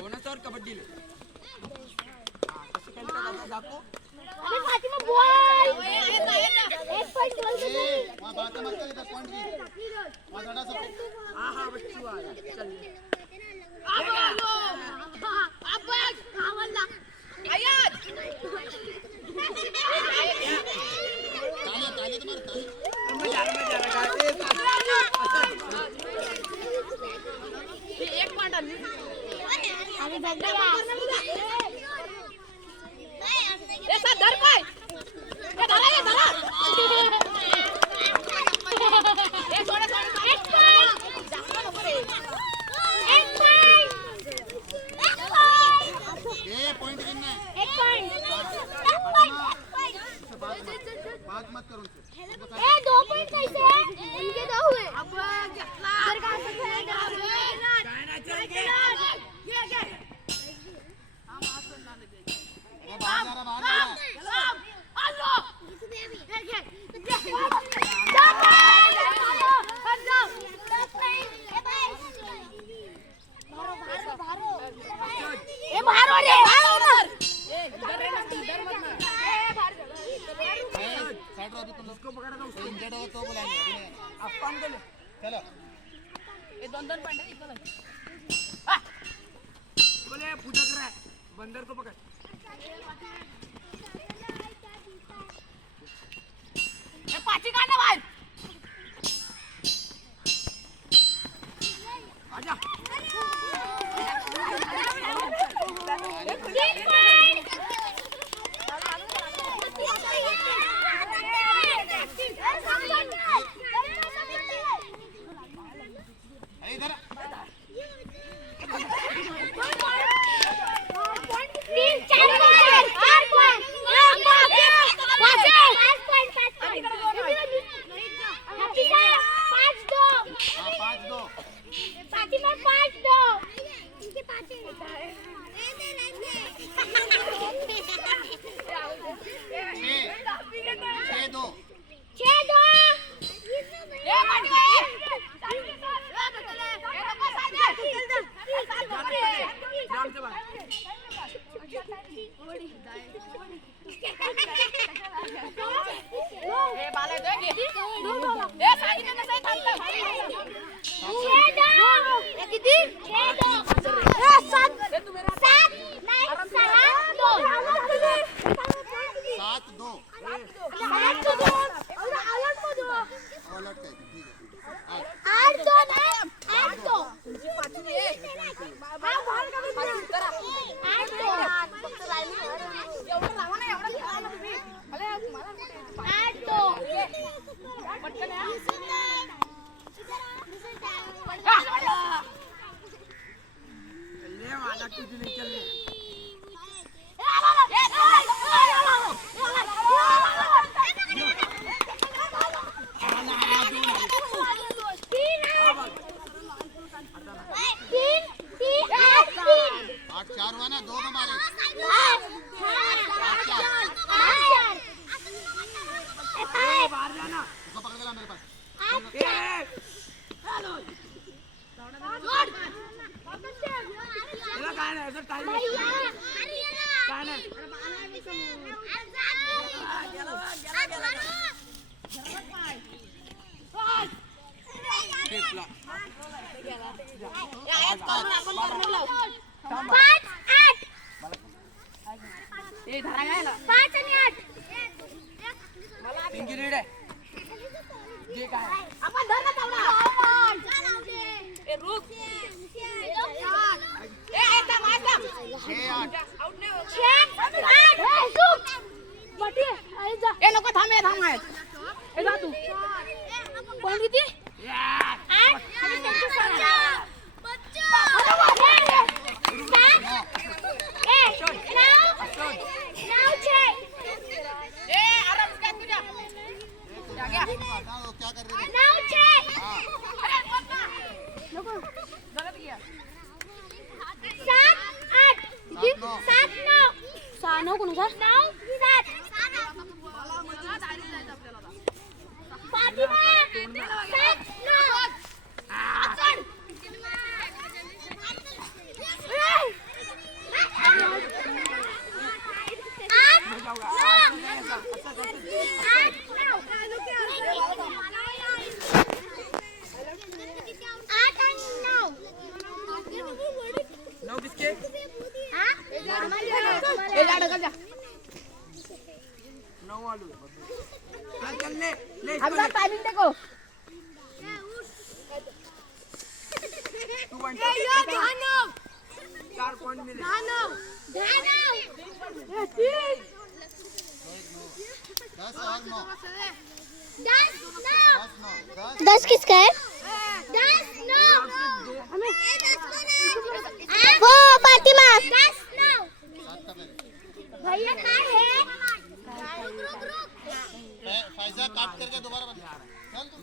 कोणाच्यावर कबड्डी दाखव अरे फातिमा बोल एक पॉइंट बोल दे बात मत कर इधर पॉइंट की मजाड़ा सब हां बच्चू आ चल अब आवला आयात ताले तुम्हारे ताले मजा रहा ये एक पॉइंट आली अरे धर ए साथ धर काय ए धरा ए सोडा एक पॉइंट जास्त नको रे एक पॉइंट ए पॉइंट गिनना है एक पॉइंट बात मत करो उनसे ए 2 पॉइंट कैसे इनके 2 हुए अब घेतला सर काय काय ना चल ये बाहर जा रहा आलो ए बाहर हो रे साइड रो अभी तुम उसको पकड़ा दो इंजर्ड हो तो बुलाएंगे अपन को ले चलो ये दोन पॉइंट है इकडे बोले पूजा कर रहा है बंदर को पकड़ ए पाची काढ बाहेर आजा इधर 2 पॉइंट ये 4 पॉइंट मिले दस और 9 10 10 किसका है? 10 वो फातिमा 10 7 का पहले भैया काय है? फैजा काट करके दोबारा बना चल तू